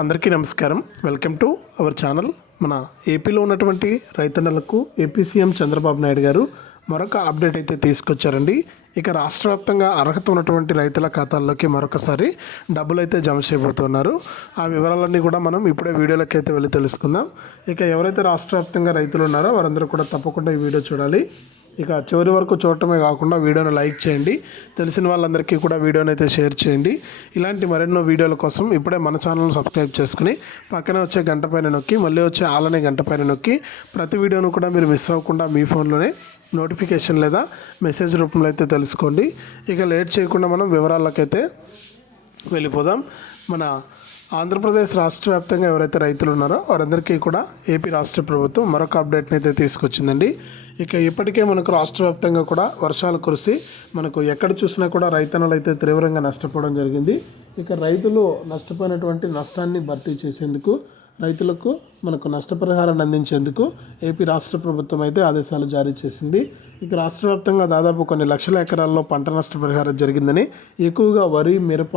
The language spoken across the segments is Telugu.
అందరికీ నమస్కారం. Welcome to our channel. మన ఏపీలో ఉన్నటువంటి రైతన్నలకు ఏపీ సీఎం చంద్రబాబు నాయుడు గారు మరొక అప్డేట్ అయితే తీసుకొచ్చారండి. ఇక రాష్ట్ర వ్యాప్తంగా అర్హత ఉన్నటువంటి రైతుల ఖాతాల్లోకి మరొకసారి డబ్బులు అయితే జమ చేయబోతున్నారు. ఆ వివరాలన్నీ కూడా మనం ఇప్పుడే వీడియోలోకి అయితే వెళ్ళి తెలుసుకుందాం. ఇక ఎవరైతే రాష్ట్ర వ్యాప్తంగా రైతులు ఉన్నారో వారందరూ కూడా తప్పకుండా ఈ వీడియో చూడాలి. ఇక చివరి వరకు చూడటమే కాకుండా వీడియోను లైక్ చేయండి. తెలిసిన వాళ్ళందరికీ కూడా వీడియోని అయితే షేర్ చేయండి. ఇలాంటి మరెన్నో వీడియోల కోసం ఇప్పుడే మన ఛానల్ని సబ్స్క్రైబ్ చేసుకుని పక్కనే వచ్చే గంట పైన నొక్కి మళ్ళీ వచ్చే ఆలనే గంట పైన నొక్కి ప్రతి వీడియోను కూడా మీరు మిస్ అవ్వకుండా మీ ఫోన్లోనే నోటిఫికేషన్ లేదా మెసేజ్ రూపంలో అయితే తెలుసుకోండి. ఇక లేట్ చేయకుండా మనం వివరాలకైతే వెళ్ళిపోదాం. మన ఆంధ్రప్రదేశ్ రాష్ట్ర వ్యాప్తంగా ఎవరైతే రైతులు ఉన్నారో వారందరికీ కూడా ఏపీ రాష్ట్ర ప్రభుత్వం మరొక అప్డేట్ని అయితే తీసుకొచ్చిందండి. ఇక ఇప్పటికే మనకు రాష్ట్ర వ్యాప్తంగా కూడా వర్షాలు కురిసి మనకు ఎక్కడ చూసినా కూడా రైతన్నలు అయితే తీవ్రంగా నష్టపోవడం జరిగింది. ఇక రైతులు నష్టపోయినటువంటి నష్టాన్ని భర్తీ చేసేందుకు రైతులకు మనకు నష్టపరిహారాన్ని అందించేందుకు ఏపీ రాష్ట్ర ప్రభుత్వం అయితే ఆదేశాలు జారీ చేసింది. ఇక రాష్ట్ర వ్యాప్తంగా దాదాపు కొన్ని లక్షల ఎకరాల్లో పంట నష్టపరిహారం జరిగిందని ఎక్కువగా వరి మిరప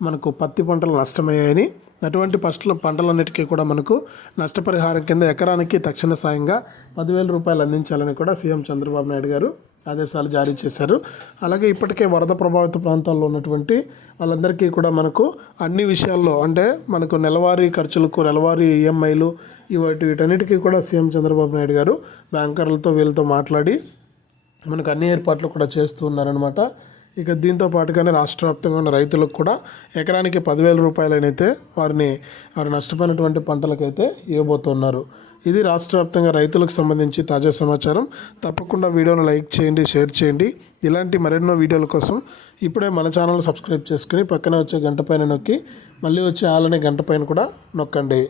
మనకు పత్తి పంటలు నష్టమయ్యాయని. అటువంటి పట్ల పంటలన్నిటికీ కూడా మనకు నష్టపరిహారం కింద ఎకరానికి తక్షణ సాయంగా పదివేల రూపాయలు అందించాలని కూడా సీఎం చంద్రబాబు నాయుడు గారు ఆదేశాలు జారీ చేశారు. అలాగే ఇప్పటికే వరద ప్రభావిత ప్రాంతాల్లో ఉన్నటువంటి వాళ్ళందరికీ కూడా మనకు అన్ని విషయాల్లో అంటే మనకు నెలవారీ ఖర్చులకు నెలవారీ ఈఎంఐలు ఇవాటి వీటన్నిటికీ కూడా సీఎం చంద్రబాబు నాయుడు గారు బ్యాంకర్లతో వీళ్ళతో మాట్లాడి మనకు అన్ని ఏర్పాట్లు కూడా చేస్తూ ఉన్నారనమాట ఇక దీంతో పాటుగానే రాష్ట్ర వ్యాప్తంగా ఉన్న రైతులకు కూడా ఎకరానికి పదివేల రూపాయలనైతే వారిని వారు నష్టపోయినటువంటి పంటలకైతే ఇవ్వబోతున్నారు. ఇది రాష్ట్ర వ్యాప్తంగా రైతులకు సంబంధించి తాజా సమాచారం. తప్పకుండా వీడియోను లైక్ చేయండి షేర్ చేయండి. ఇలాంటి మరెన్నో వీడియోల కోసం ఇప్పుడే మన ఛానల్ సబ్స్క్రైబ్ చేసుకుని పక్కనే వచ్చే గంట పైన నొక్కి మళ్ళీ వచ్చే ఆలనే గంట పైన కూడా నొక్కండి.